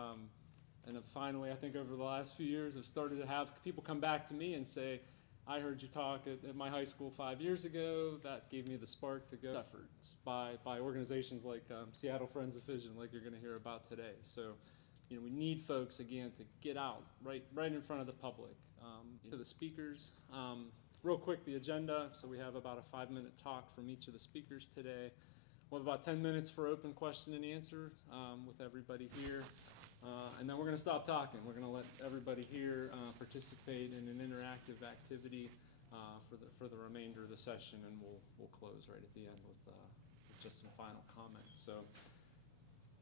And then finally, I think over the last few years, I've started to have people come back to me and say, I heard you talk at my high school 5 years ago. That gave me the spark to go efforts by organizations like Seattle Friends of Vision, like you're going to hear about today. So, you know, we need folks, again, to get out right in front of the public. To the speakers, real quick, the agenda. So we have about a 5-minute talk from each of the speakers today. We'll have about 10 minutes for open question and answer with everybody here. And then we're going to stop talking. We're going to let everybody here participate in an interactive activity for the remainder of the session, and we'll close right at the end with just some final comments. So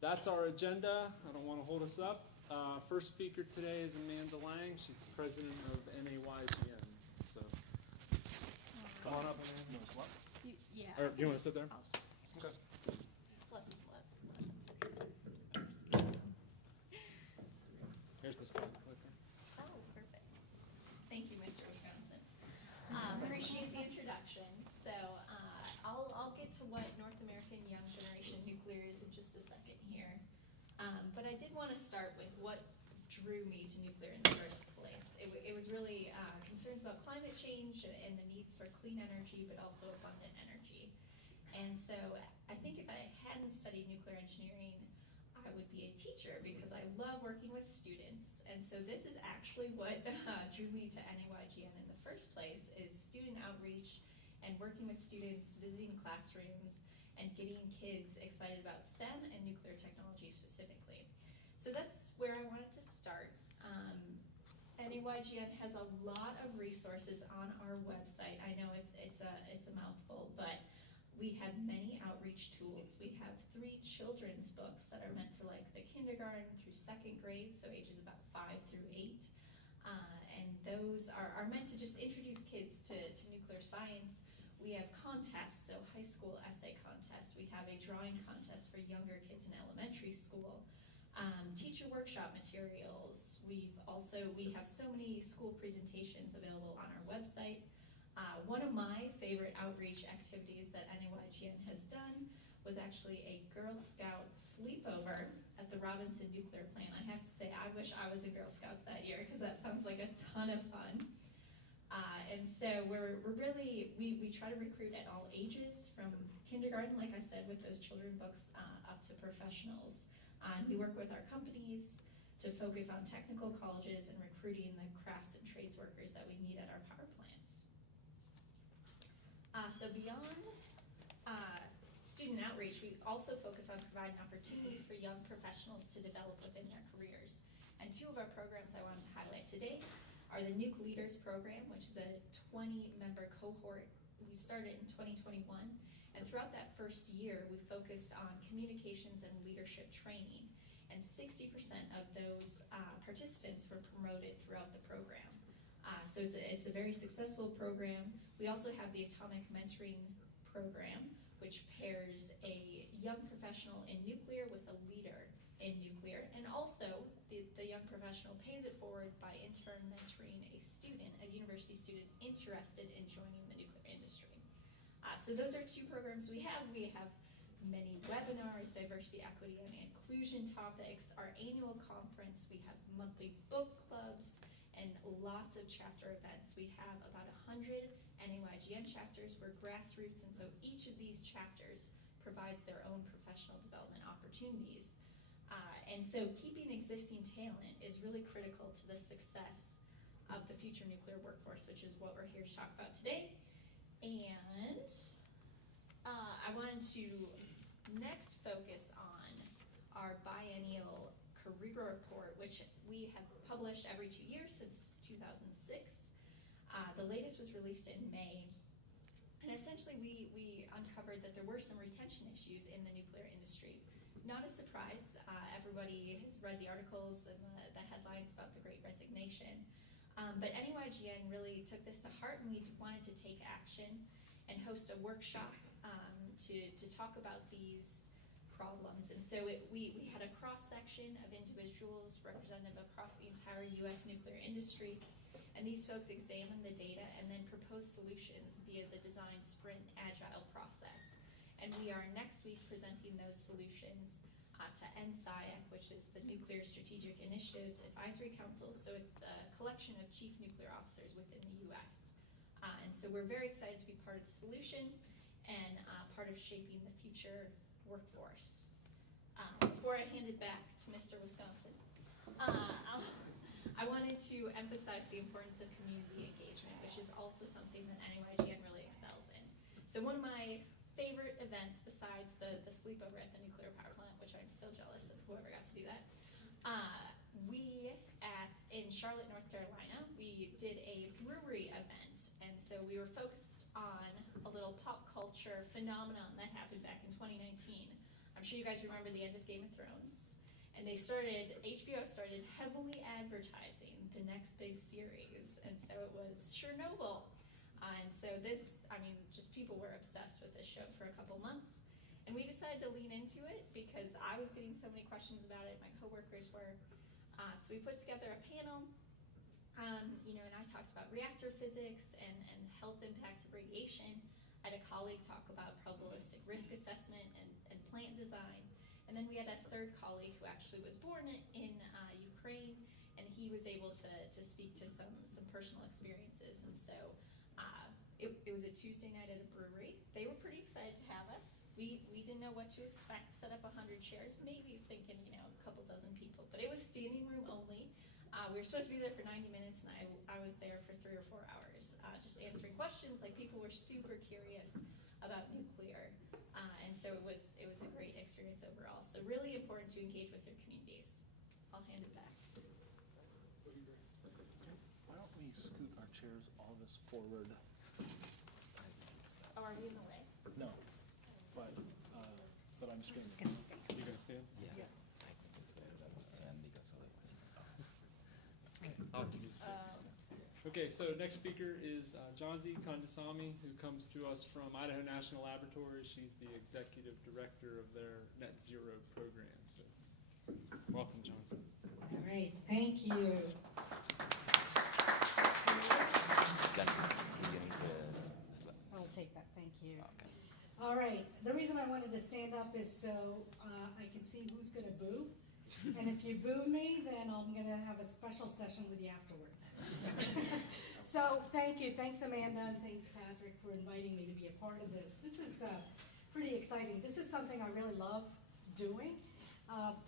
that's our agenda. I don't want to hold us up. First speaker today is Amanda Lang. She's the president of NAYGN. So come on up, Amanda. What? Yeah. Or, do you want to sit there? Okay. Less. Here's the slide clicker. Oh, perfect. Thank you, Mr. Wisconsin. Appreciate the introduction. So I'll get to what North American Young Generation Nuclear is in just a second here. But I did want to start with what drew me to nuclear in the first place. It was really concerns about climate change and the needs for clean energy, but also abundant energy. And so I think if I hadn't studied nuclear engineering, I would be a teacher because I love working with students. And so this is actually what drew me to NAYGN in the first place, is student outreach and working with students, visiting classrooms, and getting kids excited about STEM and nuclear technology specifically. So that's where I wanted to start. NAYGN has a lot of resources on our website. I know it's a mouthful, but we have many outreach tools. We have 3 children's books that are meant for like the kindergarten through 2nd grade, so ages about 5 through 8. And those are meant to just introduce kids to nuclear science. We have contests, so high school essay contests. We have a drawing contest for younger kids in elementary school. Teacher workshop materials. We have so many school presentations available on our website. One of my favorite outreach activities that NAYGN has done was actually a Girl Scout sleepover at the Robinson Nuclear Plant. I have to say, I wish I was a Girl Scouts that year because that sounds like a ton of fun. And so we try to recruit at all ages, from kindergarten, like I said, with those children books, up to professionals. We work with our companies to focus on technical colleges and recruiting the crafts and trades workers that we need at our power plants. So beyond student outreach, we also focus on providing opportunities for young professionals to develop within their careers. And 2 of our programs I wanted to highlight today are the Nuke Leaders program, which is a 20-member cohort. We started in 2021, and throughout that first year, we focused on communications and leadership training, and 60% of those participants were promoted throughout the program. So it's a very successful program. We also have the Atomic Mentoring program, which pairs a young professional in nuclear with a leader in nuclear, and also the young professional pays it forward by intern mentoring a university student interested in joining the nuclear industry. So those are 2 programs we have. We have many webinars, diversity, equity, and inclusion topics, our annual conference, we have monthly book clubs, and lots of chapter events. We have about 100 NAYGN chapters. We're grassroots, and so each of these chapters provides their own professional development opportunities. And so keeping existing talent is really critical to the success of the future nuclear workforce, which is what we're here to talk about today. And I wanted to next focus on our biennial career report, which we have published every 2 years since 2006. The latest was released in May. And essentially, we uncovered that there were some retention issues in the nuclear industry. Not a surprise. Everybody has read the articles and the headlines about the Great Resignation. But NAYGN really took this to heart, and we wanted to take action and host a workshop to talk about these problems. And so we had a cross-section of individuals representative across the entire U.S. nuclear industry, and these folks examined the data and then proposed solutions via the design sprint agile process. And we are next week presenting those solutions to NSIAC, which is the Nuclear Strategic Initiatives Advisory Council. So it's the collection of chief nuclear officers within the U.S. And so we're very excited to be part of the solution and part of shaping the future workforce. Before I hand it back to Mr. Wisconsin, I wanted to emphasize the importance of community engagement, which is also something that NAYGN really excels in. So one of my favorite events, besides the sleepover at the nuclear power plant, which I'm still jealous of whoever got to do that, in Charlotte, North Carolina, we did a brewery event, and so we were focused on a little pop culture phenomenon that happened back in 2019. I'm sure you guys remember the end of Game of Thrones, and HBO started heavily advertising the next big series, and so it was Chernobyl. And so just people were obsessed with this show for a couple months, and we decided to lean into it because I was getting so many questions about it, my coworkers were. So we put together a panel, and I talked about reactor physics and health impacts of radiation. I had a colleague talk about probabilistic risk assessment and plant design. And then we had a third colleague who actually was born in Ukraine, and he was able to speak to some personal experiences. And so it was a Tuesday night at a brewery. They were pretty excited to have us. We didn't know what to expect, set up 100 chairs, maybe thinking, a couple dozen people, but it was standing room only. We were supposed to be there for 90 minutes, and I was there for 3 or 4 hours, just answering questions. Like, people were super curious about nuclear, and so it was a great experience overall. So really important to engage with your communities. I'll hand it back. Why don't we scoot our chairs all this forward? Oh, are we in the way? No, but I'm just going to stand. You gonna stand? Yeah. I think it's better than stand because I'll give you a seat. Okay, so next speaker is Johnsy Kandasamy, who comes to us from Idaho National Laboratory. She's the executive director of their net zero program. So welcome, Johnsy. All right, thank you. I'll take that, thank you. Okay. All right, the reason I wanted to stand up is so I can see who's going to boo. And if you boo me, then I'm going to have a special session with you afterwards. So thank you. Thanks, Amanda, and thanks, Patrick, for inviting me to be a part of this. This is pretty exciting. This is something I really love doing,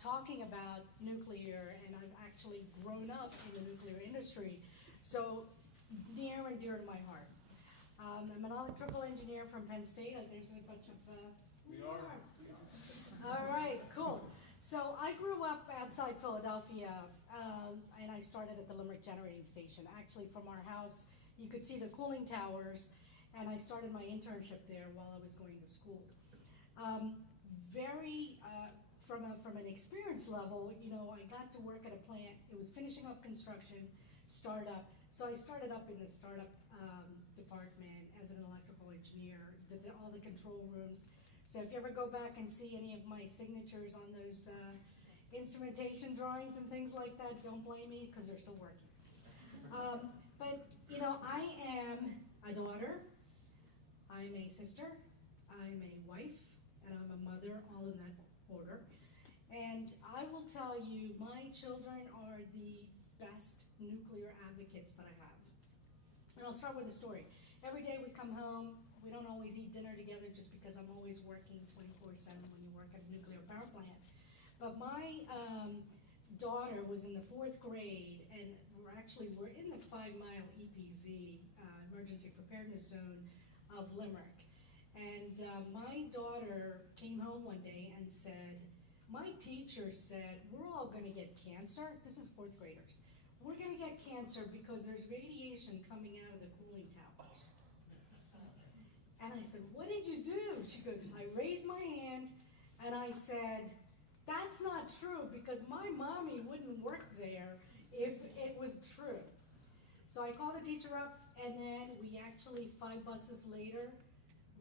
talking about nuclear, and I've actually grown up in the nuclear industry, so near and dear to my heart. I'm an electrical engineer from Penn State. There's a bunch of... We are. All right, cool. So I grew up outside Philadelphia, and I started at the Limerick Generating Station. Actually, from our house, you could see the cooling towers, and I started my internship there while I was going to school. From an experience level, I got to work at a plant. It was finishing up construction, startup. So I started up in the startup department as an electrical engineer, did all the control rooms. So if you ever go back and see any of my signatures on those instrumentation drawings and things like that, don't blame me because they're still working. But I am a daughter, I'm a sister, I'm a wife, and I'm a mother, all in that order. And I will tell you, my children are the best nuclear advocates that I have. And I'll start with a story. Every day we come home, we don't always eat dinner together just because I'm always working 24/7 when you work at a nuclear power plant. But my daughter was in the 4th grade, and we're in the 5-mile EPZ, Emergency Preparedness Zone of Limerick. And my daughter came home one day and said, my teacher said, we're all going to get cancer. This is 4th graders. We're going to get cancer because there's radiation coming out of the cooling towers. And I said, what did you do? She goes, I raised my hand and I said, that's not true because my mommy wouldn't work there if it was true. So I called the teacher up, and then we actually 5 buses later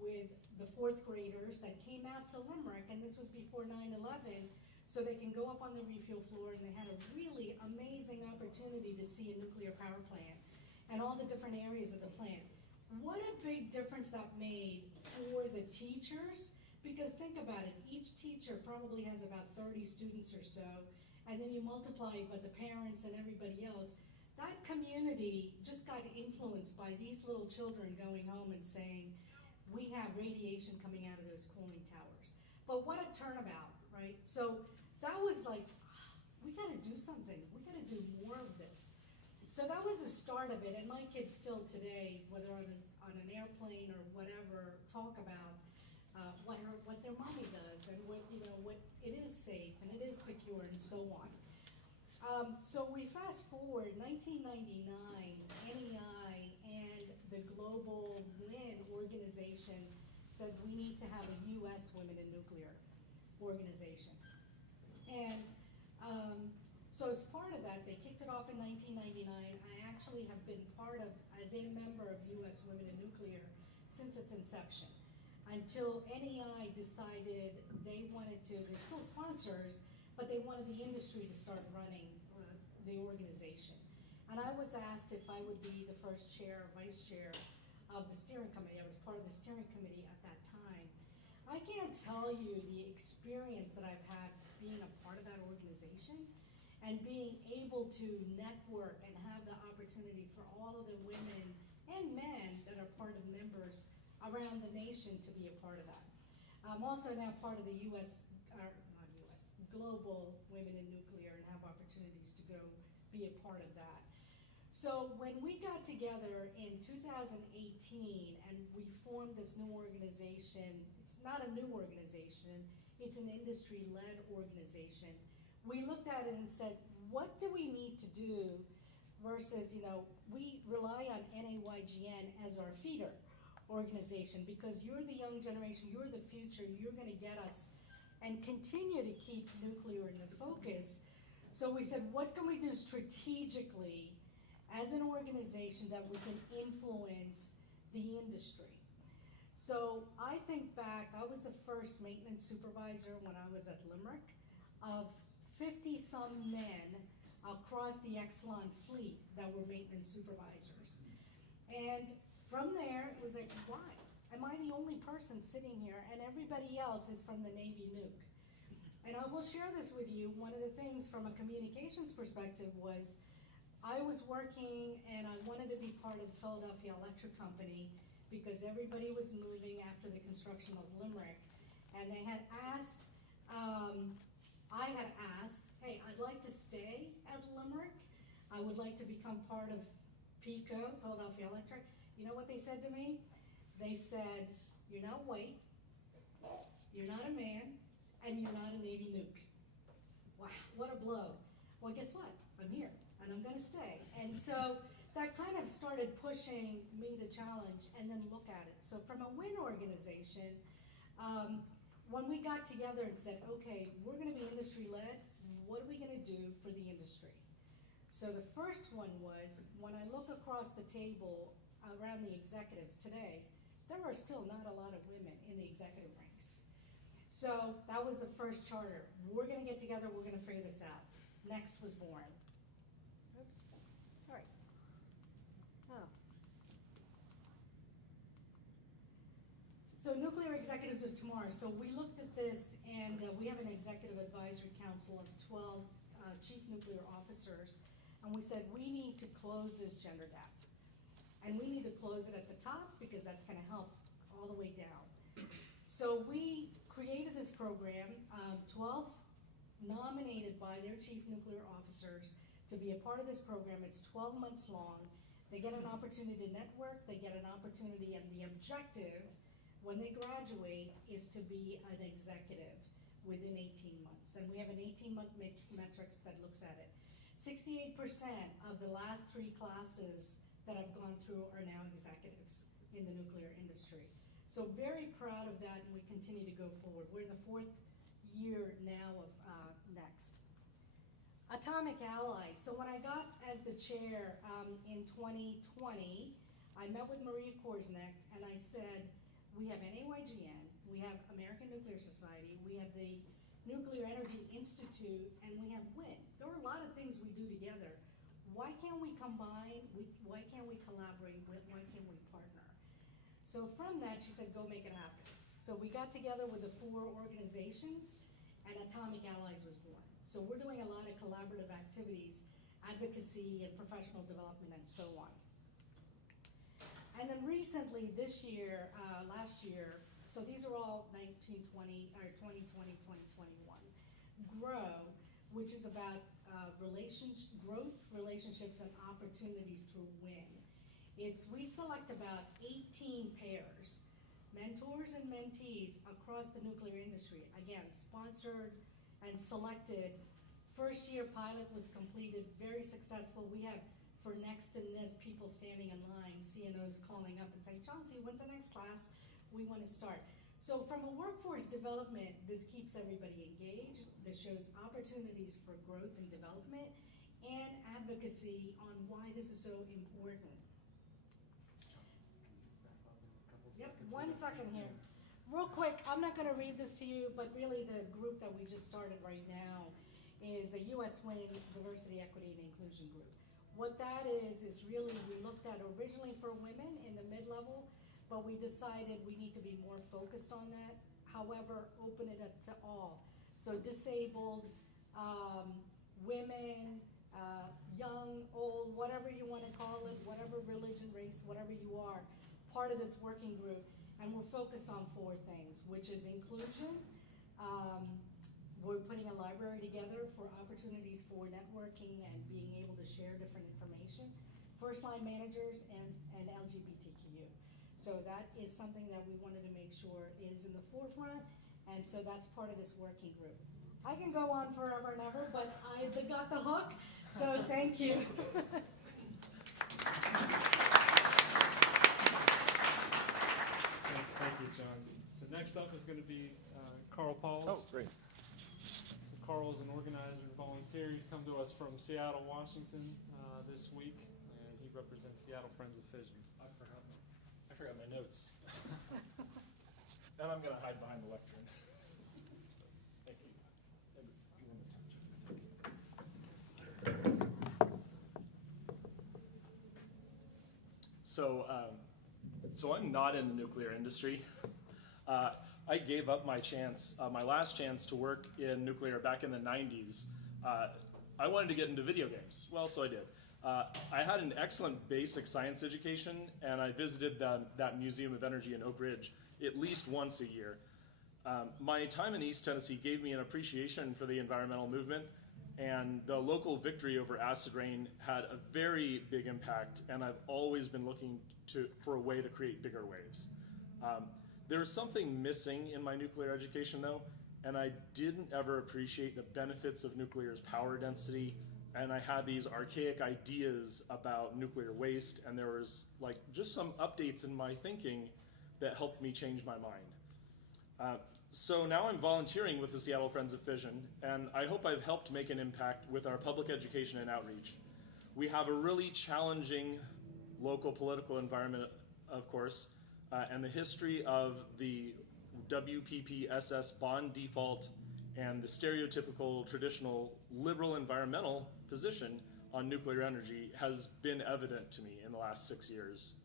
with the 4th graders that came out to Limerick, and this was before 9/11, so they can go up on the refuel floor, and they had a really amazing opportunity to see a nuclear power plant and all the different areas of the plant. What a big difference that made for the teachers Because think about it, each teacher probably has about 30 students or so, and then you multiply by the parents and everybody else. That community just got influenced by these little children going home and saying, we have radiation coming out of those cooling towers. But what a turnabout, right? So that was like, we gotta do something. We gotta do more of this. So that was the start of it, and my kids still today, whether on an airplane or whatever, talk about what their mommy does and what it is safe and it is secure and so on. So we fast forward 1999, NEI and the Global WIN organization said we need to have a U.S. Women in Nuclear organization, and so as part of that, they kicked it off in 1999. I actually have been part of, as a member of U.S. Women in Nuclear since its inception, until NEI decided they wanted to, they're still sponsors, but they wanted the industry to start running the organization. And I was asked if I would be the first chair or vice chair of the steering committee. I was part of the steering committee at that time. I can't tell you the experience that I've had being a part of that organization and being able to network and have the opportunity for all of the women and men that are part of members around the nation to be a part of that. I'm also now part of the Global Women in Nuclear, and have opportunities to go be a part of that. So when we got together in 2018 and we formed this new organization, it's not a new organization, it's an industry-led organization. We looked at it and said, what do we need to do versus, we rely on NAYGN as our feeder organization because you're the young generation, you're the future, you're gonna get us and continue to keep nuclear in the focus. So we said, what can we do strategically as an organization that we can influence the industry? So I think back, I was the first maintenance supervisor when I was at Limerick of 50-some men across the Exelon fleet that were maintenance supervisors. And from there, it was like, why? Am I the only person sitting here and everybody else is from the Navy nuke? And I will share this with you. One of the things from a communications perspective was I was working and I wanted to be part of the Philadelphia Electric Company because everybody was moving after the construction of Limerick. And they had asked, I had asked, hey, I'd like to stay at Limerick. I would like to become part of PECO, Philadelphia Electric. You know what they said to me? They said, you're not white, you're not a man, and you're not a Navy nuke. Wow, what a blow. Well, guess what? I'm here, and I'm gonna stay. And so that kind of started pushing me to challenge and then look at it. So from a WIN organization, when we got together and said, okay, we're gonna be industry-led, what are we gonna do for the industry? So the first one was, when I look across the table around the executives today, there are still not a lot of women in the executive ranks. So that was the first charter. We're gonna get together, we're gonna figure this out. Next was born. Oops, sorry. Oh. So Nuclear Executives of Tomorrow. So we looked at this and we have an executive advisory council of 12 chief nuclear officers, and we said we need to close this gender gap. And we need to close it at the top because that's gonna help all the way down. So we created this program, 12 nominated by their chief nuclear officers to be a part of this program. It's 12 months long. They get an opportunity to network, they get an opportunity, and the objective when they graduate is to be an executive within 18 months. And we have an 18-month metrics that looks at it. 68% of the last 3 classes that I've gone through are now executives in the nuclear industry. So very proud of that, and we continue to go forward. We're in the 4th year now of NEXT. Atomic Ally. So when I got as the chair in 2020, I met with Maria Korsnick and I said, we have NAYGN, we have American Nuclear Society, we have the Nuclear Energy Institute, and we have WIN. There are a lot of things we do together. Why can't we combine? Why can't we collaborate? Why can't we partner? So from that, she said, go make it happen. So we got together with the 4 organizations, and Atomic Allies was born. So we're doing a lot of collaborative activities, advocacy and professional development and so on. And then recently, this year, last year, so these are all 2020, 2021. GROW, which is about growth, relationships, and opportunities through WIN. We select about 18 pairs, mentors and mentees across the nuclear industry. Again, sponsored and selected. First year pilot was completed, very successful. We have, for next in this, people standing in line, CNOs calling up and saying, Chauncey, when's the next class? We want to start. So from a workforce development, this keeps everybody engaged. This shows opportunities for growth and development and advocacy on why this is so important. Yep, 1 second here. Real quick, I'm not going to read this to you, but really the group that we just started right now is the U.S. WIN Diversity, Equity, and Inclusion Group. What that is really we looked at originally for women in the mid-level, but we decided we need to be more focused on that. However, open it up to all. So disabled, women, young, old, whatever you want to call it, whatever religion, race, whatever you are, part of this working group. And we're focused on 4 things, which is inclusion. We're putting a library together for opportunities for networking and being able to share different information. First line managers and LGBTQ. So that is something that we wanted to make sure is in the forefront, and so that's part of this working group. I can go on forever and ever, but I got the hook, so thank you. Thank you, Chauncey. So next up is going to be Carl Pauls. Oh, great. So Carl is an organizer and volunteer. He's come to us from Seattle, Washington this week, and he represents Seattle Friends of Fission. I forgot my notes. And I'm going to hide behind the lectern. Thank you. So I'm not in the nuclear industry. I gave up my last chance to work in nuclear back in the 90s. I wanted to get into video games. Well, so I did. I had an excellent basic science education, and I visited that Museum of Energy in Oak Ridge at least once a year. My time in East Tennessee gave me an appreciation for the environmental movement, and the local victory over acid rain had a very big impact, and I've always been looking for a way to create bigger waves. There's something missing in my nuclear education, though, and I didn't ever appreciate the benefits of nuclear's power density, and I had these archaic ideas about nuclear waste, and there was just some updates in my thinking that helped me change my mind. So now I'm volunteering with the Seattle Friends of Fission, and I hope I've helped make an impact with our public education and outreach. We have a really challenging local political environment, of course, and the history of the WPPSS bond default and the stereotypical traditional liberal environmental position on nuclear energy has been evident to me in the last 6 years.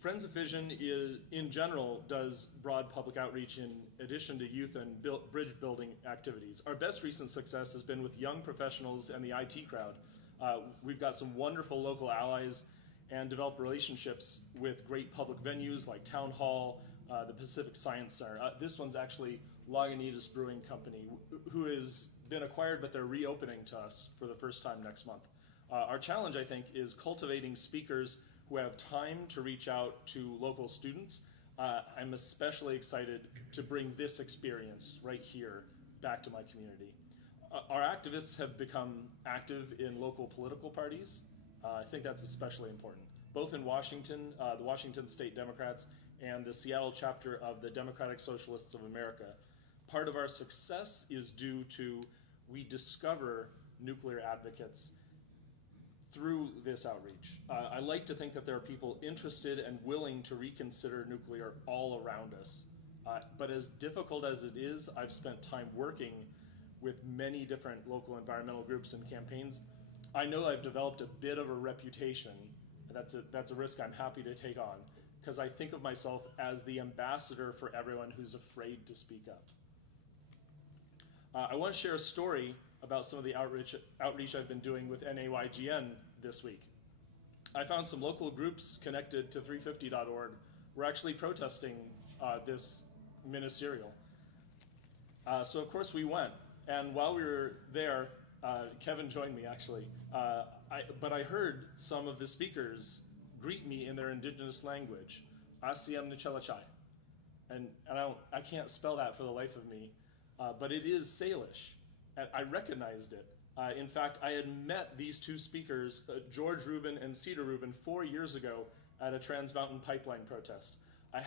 Friends of Fission in general does broad public outreach in addition to youth and bridge building activities. Our best recent success has been with young professionals and the IT crowd. We've got some wonderful local allies and developed relationships with great public venues like Town Hall, the Pacific Science Center. This one's actually Lagunitas Brewing Company, who has been acquired, but they're reopening to us for the first time next month. Our challenge, I think, is cultivating speakers who have time to reach out to local students. I'm especially excited to bring this experience right here back to my community. Our activists have become active in local political parties. I think that's especially important, both in Washington, the Washington State Democrats, and the Seattle chapter of the Democratic Socialists of America. Part of our success is due to we discover nuclear advocates through this outreach. I like to think that there are people interested and willing to reconsider nuclear all around us. But as difficult as it is, I've spent time working with many different local environmental groups and campaigns. I know I've developed a bit of a reputation. That's a risk I'm happy to take on, because I think of myself as the ambassador for everyone who's afraid to speak up. I want to share a story about some of the outreach I've been doing with NAYGN this week. I found some local groups connected to 350.org were actually protesting this ministerial. So of course we went, and while we were there, Kevin joined me actually, but I heard some of the speakers greet me in their indigenous language, Asiyam Nichelachai. And I can't spell that for the life of me, but it is Salish, and I recognized it. In fact, I had met these two speakers, George Rubin and Cedar Rubin, 4 years ago at a Trans Mountain Pipeline protest. I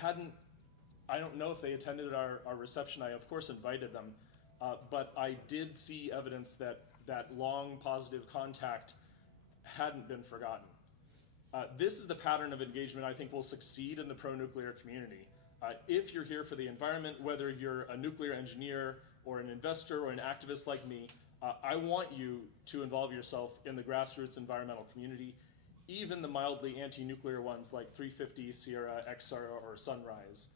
don't know if they attended our reception. I, of course, invited them, but I did see evidence that that long positive contact hadn't been forgotten. This is the pattern of engagement I think will succeed in the pro-nuclear community. If you're here for the environment, whether you're a nuclear engineer or an investor or an activist like me, I want you to involve yourself in the grassroots environmental community, even the mildly anti-nuclear ones like 350, Sierra, XR, or Sunrise.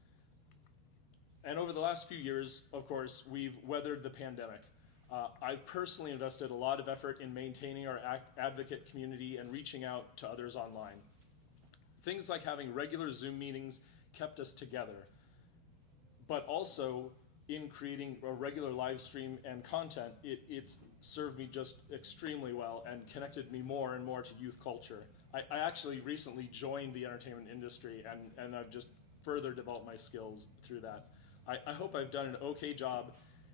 And over the last few years, of course, we've weathered the pandemic. I've personally invested a lot of effort in maintaining our advocate community and reaching out to others online. Things like having regular Zoom meetings kept us together, but also in creating a regular live stream and content, it's served me just extremely well and connected me more and more to youth culture. I actually recently joined the entertainment industry, and I've just further developed my skills through that. I hope I've done an okay job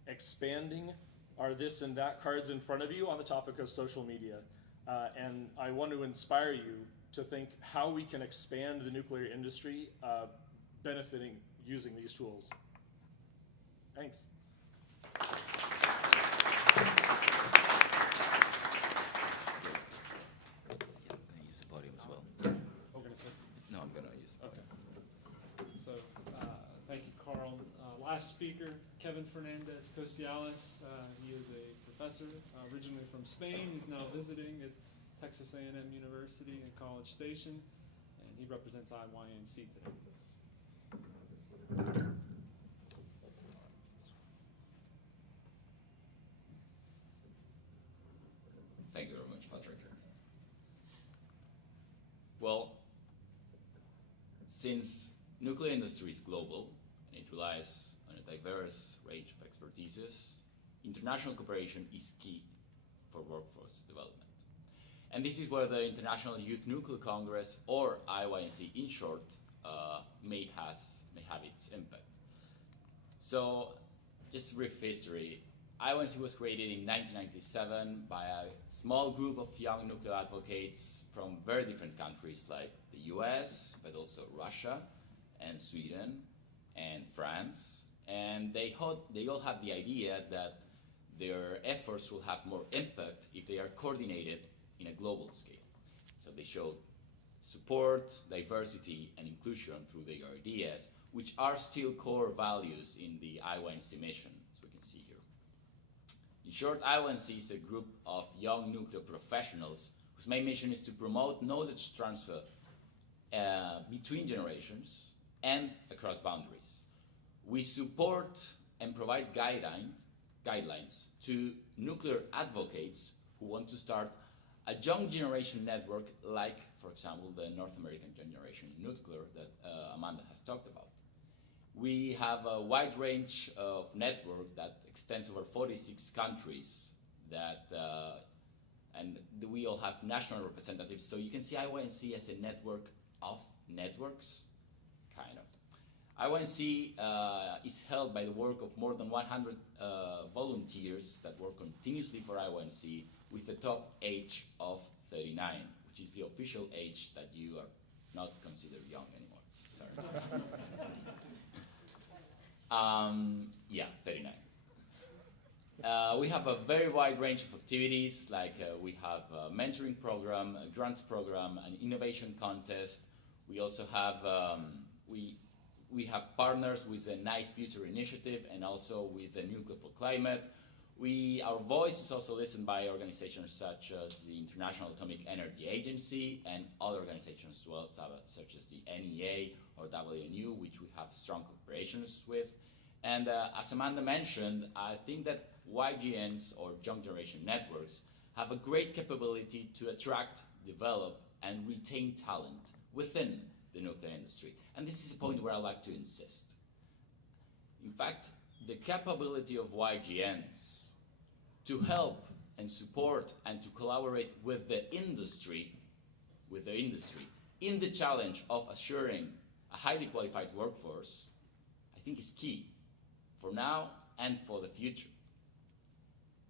expanding our this and that cards in front of you on the topic of social media. And I want to inspire you to think how we can expand the nuclear industry benefiting using these tools. Thanks. Can I use the podium as well? Oh, gonna say. No, I'm going to use the Okay. podium. So, thank you, Carl. Last speaker, Kevin Fernandez Cosiales. He is a professor originally from Spain. He's now visiting at Texas A&M University in College Station, and he represents IYNC today. Thank you very much, Patrick. Well, since nuclear industry is global and it relies on a diverse range of expertises, international cooperation is key for workforce development. And this is where the International Youth Nuclear Congress, or IYNC in short, may have its impact. So, just a brief history. IYNC was created in 1997 by a small group of young nuclear advocates from very different countries like the US, but also Russia and Sweden and France. And they all had the idea that their efforts will have more impact if they are coordinated in a global scale. So they showed support, diversity, and inclusion through their ideas, which are still core values in the IYNC mission, as we can see here. In short, IYNC is a group of young nuclear professionals whose main mission is to promote knowledge transfer between generations and across boundaries. We support and provide guidelines to nuclear advocates who want to start a young generation network like, for example, the North American Generation Nuclear that Amanda has talked about. We have a wide range of network that extends over 46 countries and we all have national representatives. So you can see IYNC as a network of networks, kind of. IYNC is held by the work of more than 100 volunteers that work continuously for IYNC with the top age of 39, which is the official age that you are not considered young anymore. Sorry. Yeah, 39. We have a very wide range of activities, like we have a mentoring program, a grants program, an innovation contest. We also have we have partners with the Nice Future Initiative and also with the Nuclear for Climate. Our voice is also listened by organizations such as the International Atomic Energy Agency and other organizations as well, such as the NEA or WNU, which we have strong cooperations with. And as Amanda mentioned, I think that YGNs, or Young Generation Networks, have a great capability to attract, develop, and retain talent within the nuclear industry. And this is a point where I like to insist. In fact, the capability of YGNs to help and support and to collaborate with the industry in the challenge of assuring a highly qualified workforce, I think is key for now and for the future.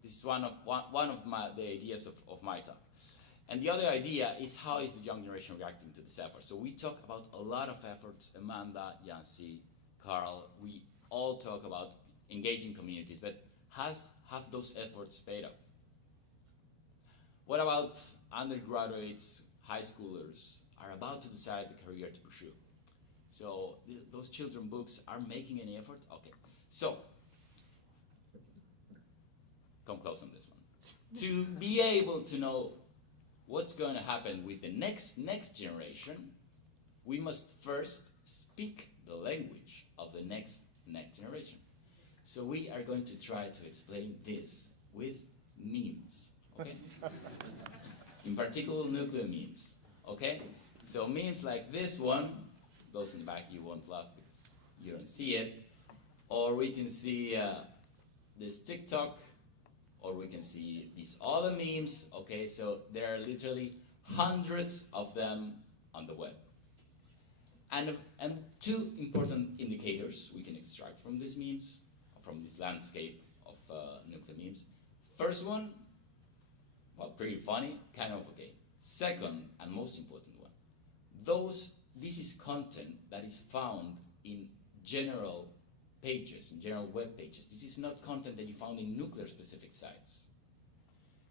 This is one of the ideas of my talk. And the other idea is, how is the young generation reacting to this effort? So we talk about a lot of efforts, Amanda, Yancy, Carl, we all talk about engaging communities, but have those efforts paid off? What about undergraduates, high schoolers are about to decide the career to pursue? So those children books are making any effort? Okay, so come close on this one. To be able to know what's going to happen with the next generation, we must first speak the language of the next generation. So we are going to try to explain this with memes, okay? In particular, nuclear memes, okay? So memes like this one, those in the back you won't laugh because you don't see it, or we can see this TikTok, or we can see these other memes, okay? So there are literally hundreds of them on the web. And two important indicators we can extract from these memes, from this landscape of nuclear memes. First one, well, pretty funny, kind of okay. Second, and most important one, this is content that is found in general pages, in general web pages. This is not content that you found in nuclear-specific sites.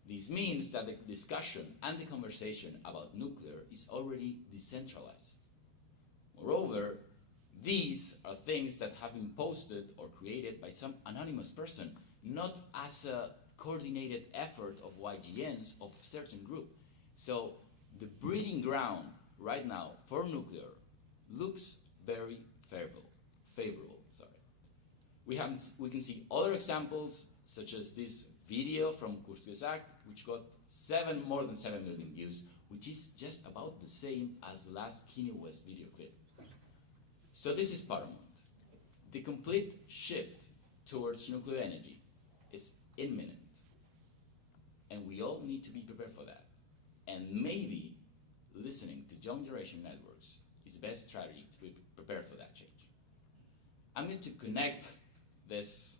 This means that the discussion and the conversation about nuclear is already decentralized. Moreover, these are things that have been posted or created by some anonymous person, not as a coordinated effort of YGNs of a certain group. So the breeding ground right now for nuclear looks very favorable. We can see other examples, such as this video from GCEAF, which got more than 7 million views, which is just about the same as the last Kanye West video clip. So this is paramount. The complete shift towards nuclear energy is imminent, and we all need to be prepared for that. And maybe listening to young generation networks is the best strategy to be prepared for that change. I'm going to connect this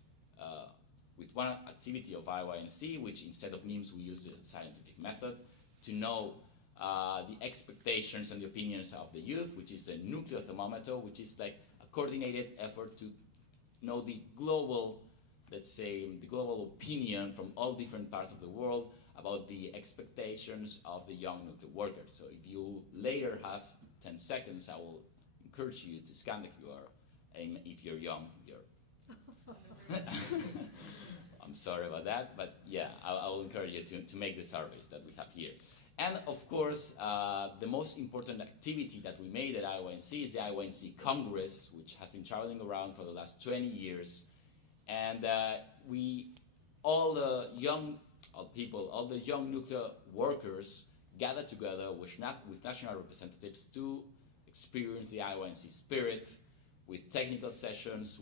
with one activity of IYNC, which instead of memes we use the scientific method to know the expectations and the opinions of the youth, which is a nuclear thermometer, which is like a coordinated effort to know the global, let's say, the global opinion from all different parts of the world about the expectations of the young nuclear workers. So if you later have 10 seconds, I will encourage you to scan the QR, and if you're young, I'm sorry about that, but yeah, I will encourage you to make the surveys that we have here. And of course, the most important activity that we made at IYNC is the IYNC Congress, which has been traveling around for the last 20 years. And all the young people, all the young nuclear workers gathered together with national representatives to experience the IYNC spirit, with technical sessions,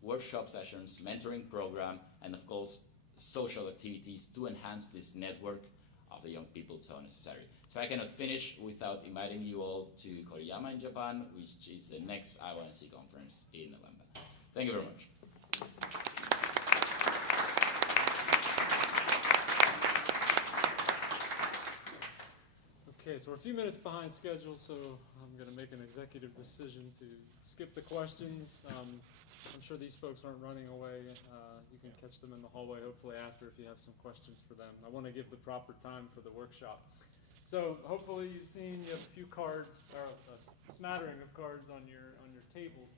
workshop sessions, mentoring program, and of course, social activities to enhance this network of the young people so necessary. So I cannot finish without inviting you all to Koriyama in Japan, which is the next IYNC conference in November. Thank you very much. Okay, so we're a few minutes behind schedule, so I'm going to make an executive decision to skip the questions. I'm sure these folks aren't running away. You can catch them in the hallway, hopefully after, if you have some questions for them. I want to give the proper time for the workshop. So hopefully you have a few cards, or a smattering of cards on your tables.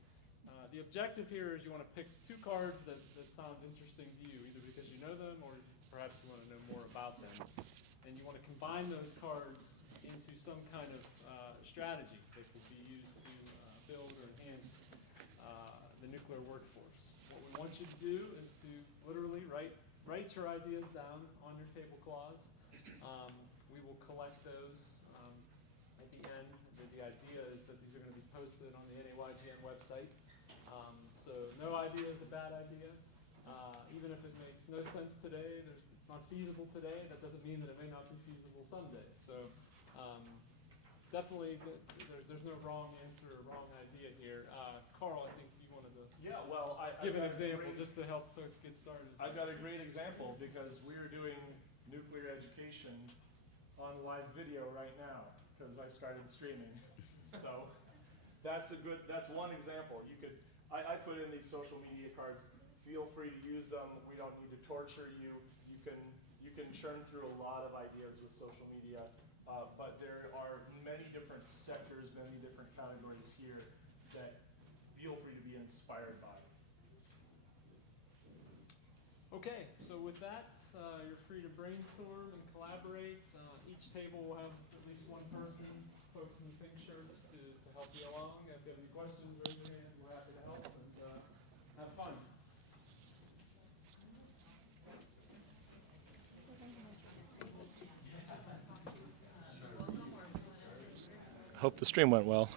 The objective here is you want to pick two cards that sound interesting to you, either because you know them or perhaps you want to know more about them. And you want to combine those cards into some kind of strategy that could be used to build or enhance the nuclear workforce. What we want you to do is to literally write your ideas down on your tablecloths. We will collect those at the end. The idea is that these are going to be posted on the NAYGN website. So no idea is a bad idea. Even if it makes no sense today, it's not feasible today, that doesn't mean that it may not be feasible someday. So definitely there's no wrong answer or wrong idea here. Carl, I think you wanted to give an example just to help folks get started. I've got a great example because we're doing nuclear education on live video right now because I started streaming. So that's one example. I put in these social media cards. Feel free to use them. We don't need to torture you. You can churn through a lot of ideas with social media, but there are many different sectors, many different categories here that feel free to be inspired by. Okay, so with that, you're free to brainstorm and collaborate. Each table will have at least one person, folks in the pink shirts, to help you along. If you have any questions, raise your hand. We're happy to help and have fun. Hope the stream went well.